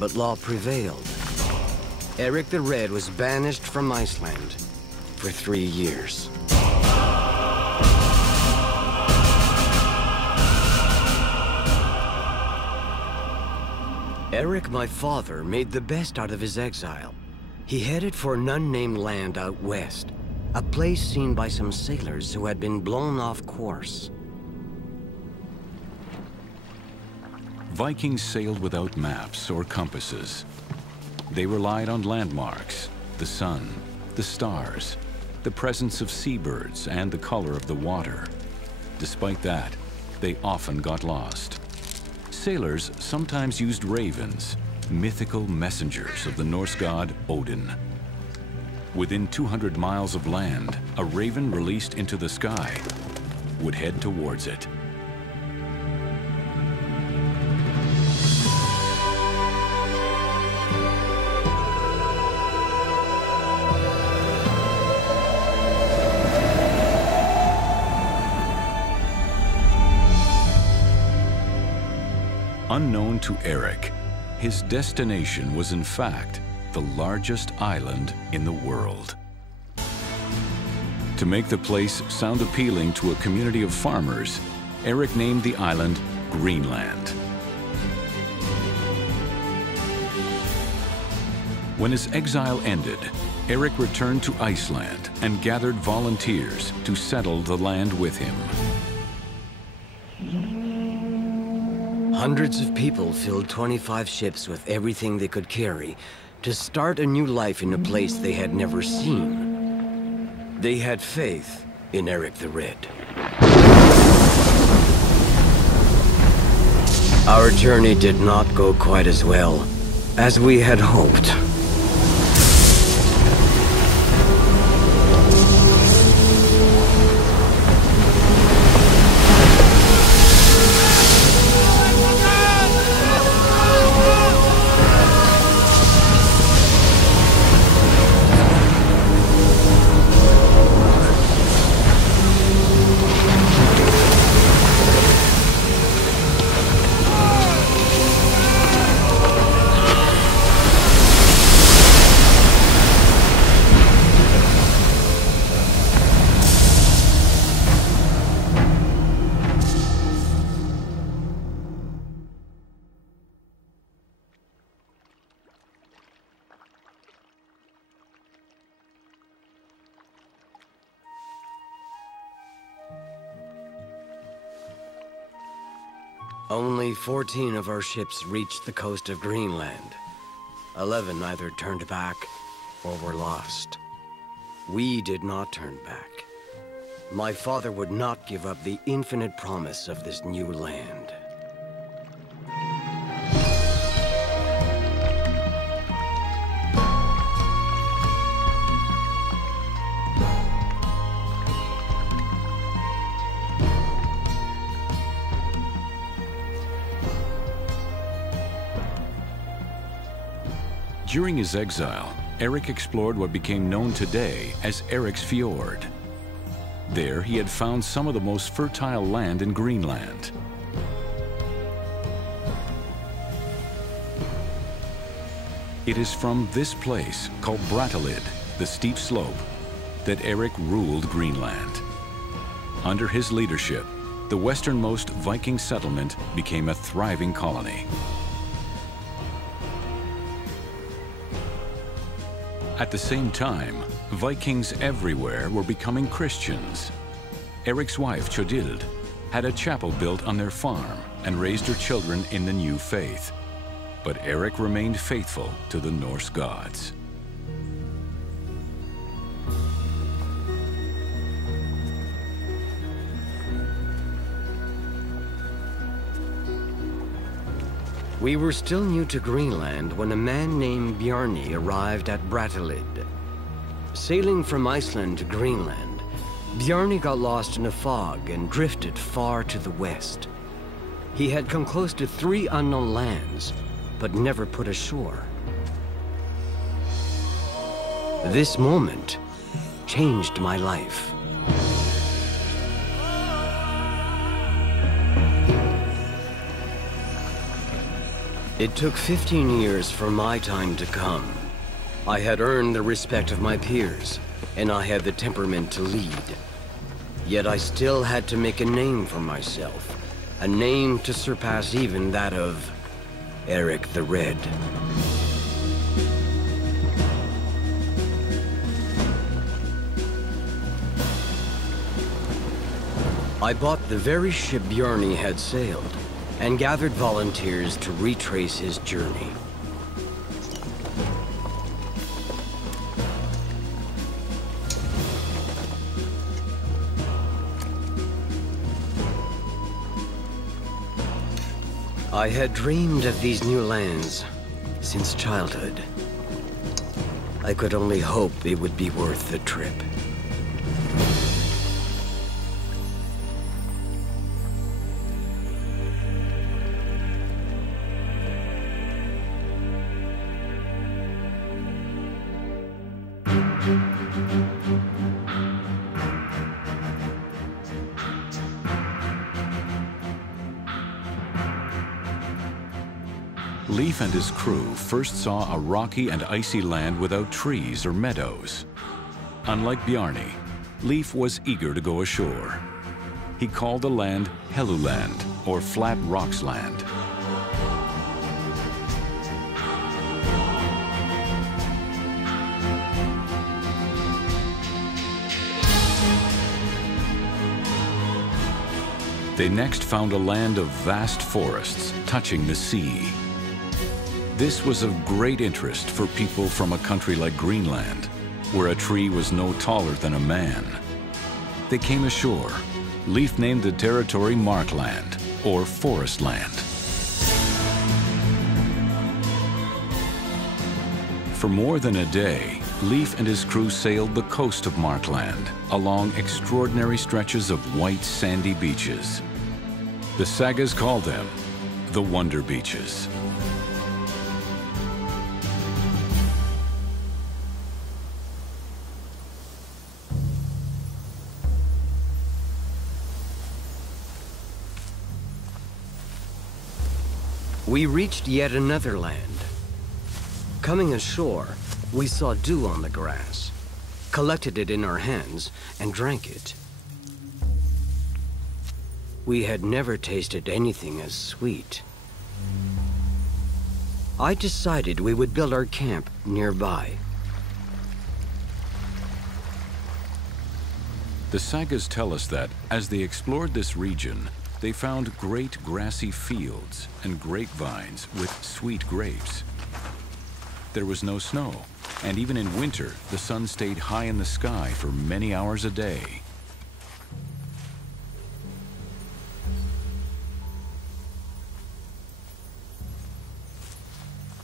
but law prevailed. Eric the Red was banished from Iceland for 3 years. Eric, my father, made the best out of his exile. He headed for an unnamed land out west, a place seen by some sailors who had been blown off course. Vikings sailed without maps or compasses. They relied on landmarks, the sun, the stars, the presence of seabirds, and the color of the water. Despite that, they often got lost. Sailors sometimes used ravens, mythical messengers of the Norse god Odin. Within 200 miles of land, a raven released into the sky would head towards it. Unknown to Eric, his destination was in fact the largest island in the world. To make the place sound appealing to a community of farmers, Eric named the island Greenland. When his exile ended, Eric returned to Iceland and gathered volunteers to settle the land with him. Hundreds of people filled 25 ships with everything they could carry to start a new life in a place they had never seen. They had faith in Eric the Red. Our journey did not go quite as well as we had hoped. Only 14 of our ships reached the coast of Greenland. 11 either turned back or were lost. We did not turn back. My father would not give up the infinite promise of this new land. During his exile, Eric explored what became known today as Eric's Fjord. There, he had found some of the most fertile land in Greenland. It is from this place, called Brattahlid, the steep slope, that Eric ruled Greenland. Under his leadership, the westernmost Viking settlement became a thriving colony. At the same time, Vikings everywhere were becoming Christians. Eric's wife, Chodild, had a chapel built on their farm and raised her children in the new faith. But Eric remained faithful to the Norse gods. We were still new to Greenland when a man named Bjarni arrived at Brattahlid. Sailing from Iceland to Greenland, Bjarni got lost in a fog and drifted far to the west. He had come close to 3 unknown lands, but never put ashore. This moment changed my life. It took 15 years for my time to come. I had earned the respect of my peers, and I had the temperament to lead. Yet I still had to make a name for myself, a name to surpass even that of Eric the Red. I bought the very ship Bjarni had sailed, and gathered volunteers to retrace his journey. I had dreamed of these new lands since childhood. I could only hope it would be worth the trip. Leif and his crew first saw a rocky and icy land without trees or meadows. Unlike Bjarni, Leif was eager to go ashore. He called the land Helluland, or Flat Rocks Land. They next found a land of vast forests touching the sea. This was of great interest for people from a country like Greenland, where a tree was no taller than a man. They came ashore. Leif named the territory Markland, or Forest Land. For more than a day, Leif and his crew sailed the coast of Markland along extraordinary stretches of white sandy beaches. The sagas called them the Wonder Beaches. We reached yet another land. Coming ashore, we saw dew on the grass, collected it in our hands, and drank it. We had never tasted anything as sweet. I decided we would build our camp nearby. The sagas tell us that, as they explored this region, they found great grassy fields and grapevines with sweet grapes. There was no snow, and even in winter, the sun stayed high in the sky for many hours a day.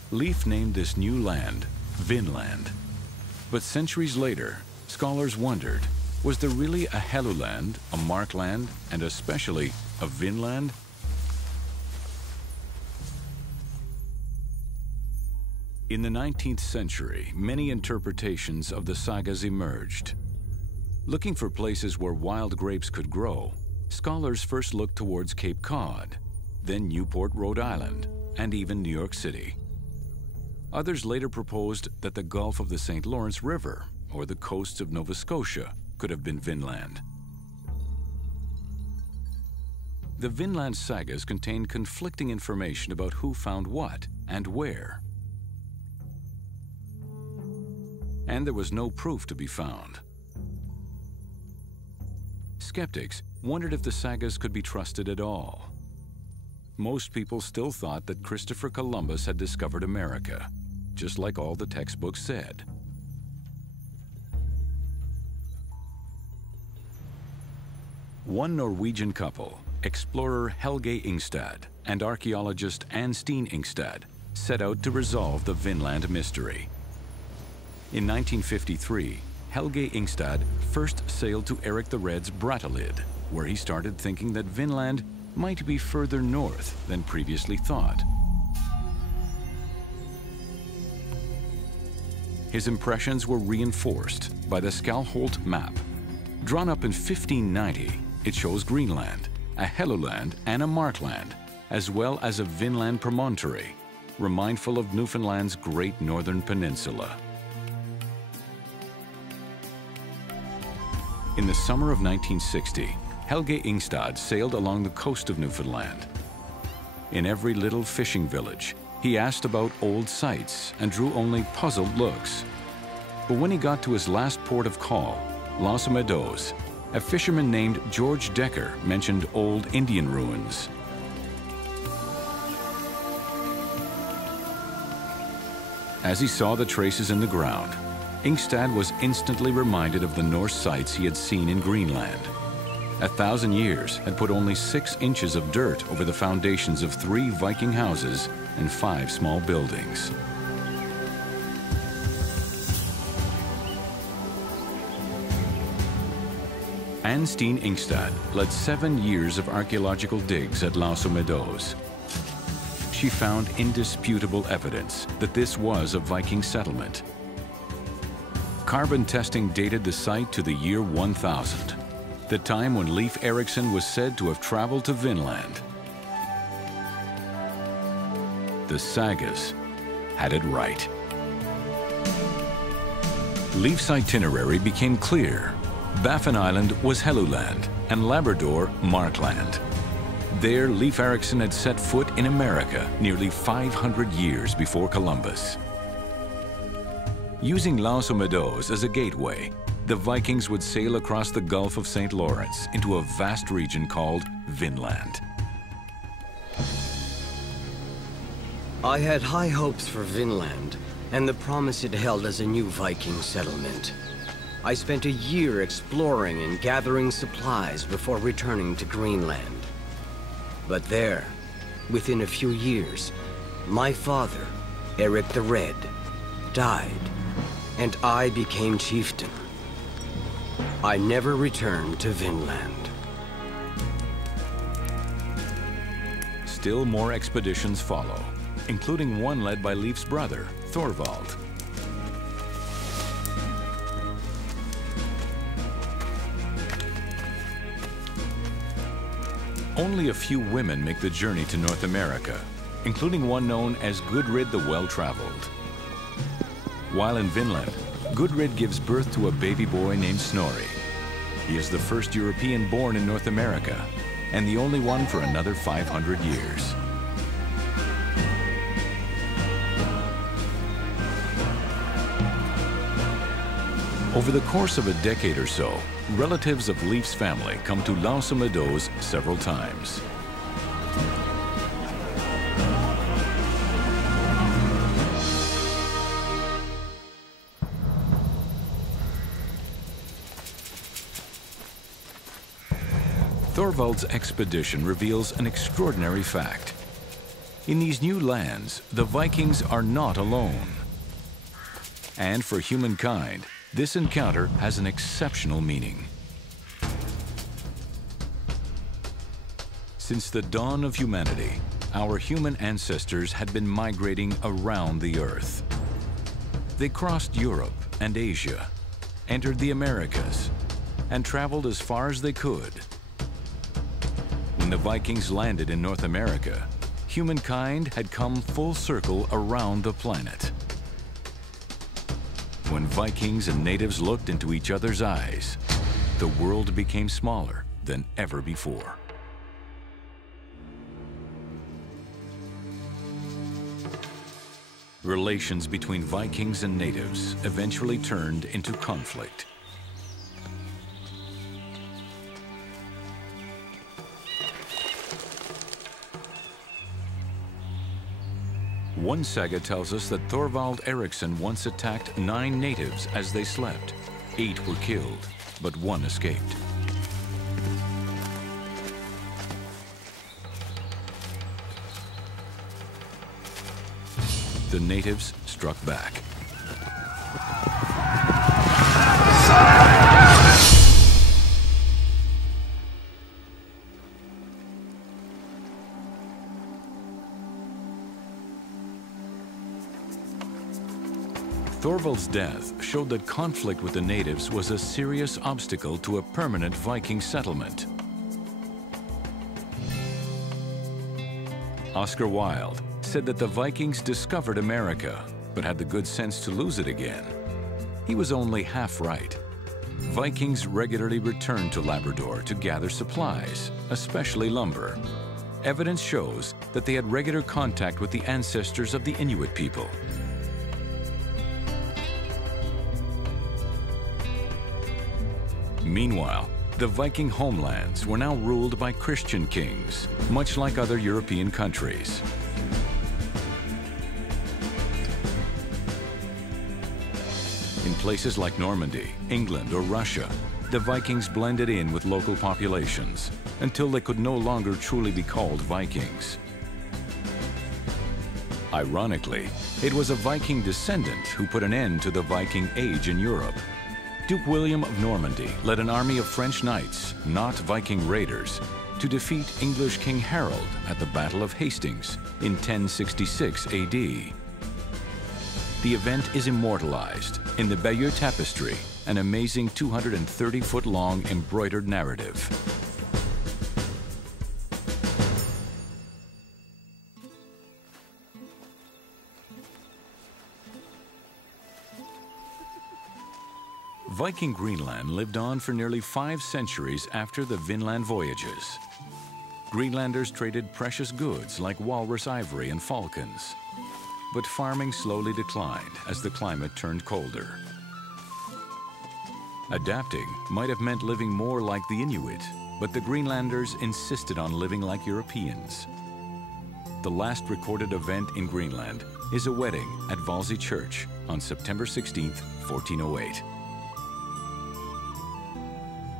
Leif named this new land Vinland. But centuries later, scholars wondered, was there really a Helluland, a Markland, and especially a Vinland? In the 19th century, many interpretations of the sagas emerged. Looking for places where wild grapes could grow, scholars first looked towards Cape Cod, then Newport, Rhode Island, and even New York City. Others later proposed that the Gulf of the St. Lawrence River, or the coasts of Nova Scotia, could have been Vinland. The Vinland sagas contain conflicting information about who found what and where. And there was no proof to be found. Skeptics wondered if the sagas could be trusted at all. Most people still thought that Christopher Columbus had discovered America, just like all the textbooks said. One Norwegian couple, explorer Helge Ingstad and archaeologist Anne Steen Ingstad, set out to resolve the Vinland mystery. In 1953, Helge Ingstad first sailed to Eric the Red's Brattahlid, where he started thinking that Vinland might be further north than previously thought. His impressions were reinforced by the Skalholt map. Drawn up in 1590, it shows Greenland, a Helluland and a Markland, as well as a Vinland promontory. remindful of Newfoundland's great northern peninsula. In the summer of 1960, Helge Ingstad sailed along the coast of Newfoundland. In every little fishing village, he asked about old sites and drew only puzzled looks. But when he got to his last port of call, Los Meadows, a fisherman named George Decker mentioned old Indian ruins. As he saw the traces in the ground, Ingstad was instantly reminded of the Norse sites he had seen in Greenland. 1,000 years had put only 6 inches of dirt over the foundations of 3 Viking houses and 5 small buildings. Anne-Stine Ingstad led 7 years of archaeological digs at Los Meadows. She found indisputable evidence that this was a Viking settlement. Carbon testing dated the site to the year 1000, the time when Leif Erikson was said to have traveled to Vinland. The sagas had it right. Leif's itinerary became clear. Baffin Island was Helluland and Labrador Markland. There, Leif Erikson had set foot in America nearly 500 years before Columbus. Using Los Meadows as a gateway, the Vikings would sail across the Gulf of St. Lawrence into a vast region called Vinland. I had high hopes for Vinland and the promise it held as a new Viking settlement. I spent a year exploring and gathering supplies before returning to Greenland. But there, within a few years, my father, Eric the Red, died, and I became chieftain. I never returned to Vinland. Still more expeditions follow, including one led by Leif's brother, Thorvald. Only a few women make the journey to North America, including one known as Gudrid the Well-Traveled. While in Vinland, Gudrid gives birth to a baby boy named Snorri. He is the first European born in North America, and the only one for another 500 years. Over the course of a decade or so, relatives of Leif's family come to Los Meadows several times. Thorvald's expedition reveals an extraordinary fact. In these new lands, the Vikings are not alone. And for humankind, this encounter has an exceptional meaning. Since the dawn of humanity, our human ancestors had been migrating around the Earth. They crossed Europe and Asia, entered the Americas, and traveled as far as they could. When the Vikings landed in North America, humankind had come full circle around the planet. When Vikings and natives looked into each other's eyes, the world became smaller than ever before. Relations between Vikings and natives eventually turned into conflict. One saga tells us that Thorvald Eriksson once attacked 9 natives as they slept. 8 were killed, but 1 escaped. The natives struck back. Thorvald's death showed that conflict with the natives was a serious obstacle to a permanent Viking settlement. Oscar Wilde said that the Vikings discovered America, but had the good sense to lose it again. He was only half right. Vikings regularly returned to Labrador to gather supplies, especially lumber. Evidence shows that they had regular contact with the ancestors of the Inuit people. Meanwhile, the Viking homelands were now ruled by Christian kings, much like other European countries. In places like Normandy, England, or Russia, the Vikings blended in with local populations until they could no longer truly be called Vikings. Ironically, it was a Viking descendant who put an end to the Viking Age in Europe. Duke William of Normandy led an army of French knights, not Viking raiders, to defeat English King Harold at the Battle of Hastings in 1066 AD. The event is immortalized in the Bayeux Tapestry, an amazing 230-foot-long embroidered narrative. Viking Greenland lived on for nearly 5 centuries after the Vinland voyages. Greenlanders traded precious goods like walrus ivory and falcons. But farming slowly declined as the climate turned colder. Adapting might have meant living more like the Inuit, but the Greenlanders insisted on living like Europeans. The last recorded event in Greenland is a wedding at Valsey Church on September 16, 1408.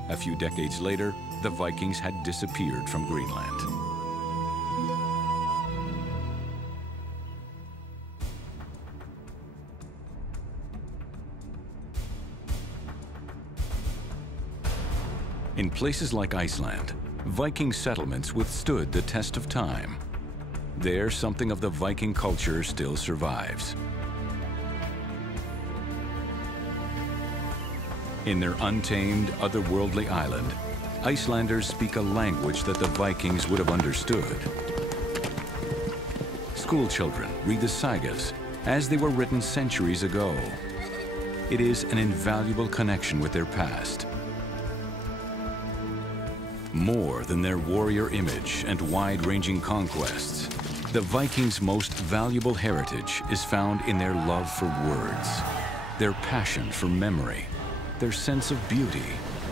A few decades later, the Vikings had disappeared from Greenland. In places like Iceland, Viking settlements withstood the test of time. There, something of the Viking culture still survives. In their untamed, otherworldly island, Icelanders speak a language that the Vikings would have understood. School children read the sagas as they were written centuries ago. It is an invaluable connection with their past. More than their warrior image and wide-ranging conquests, the Vikings' most valuable heritage is found in their love for words, their passion for memory, their sense of beauty,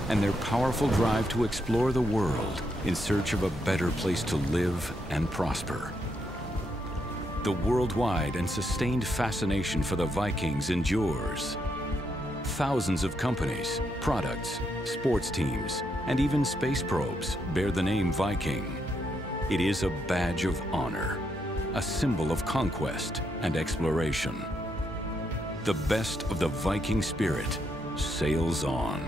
and their powerful drive to explore the world in search of a better place to live and prosper. The worldwide and sustained fascination for the Vikings endures. Thousands of companies, products, sports teams, and even space probes bear the name Viking. It is a badge of honor, a symbol of conquest and exploration. The best of the Viking spirit sails on.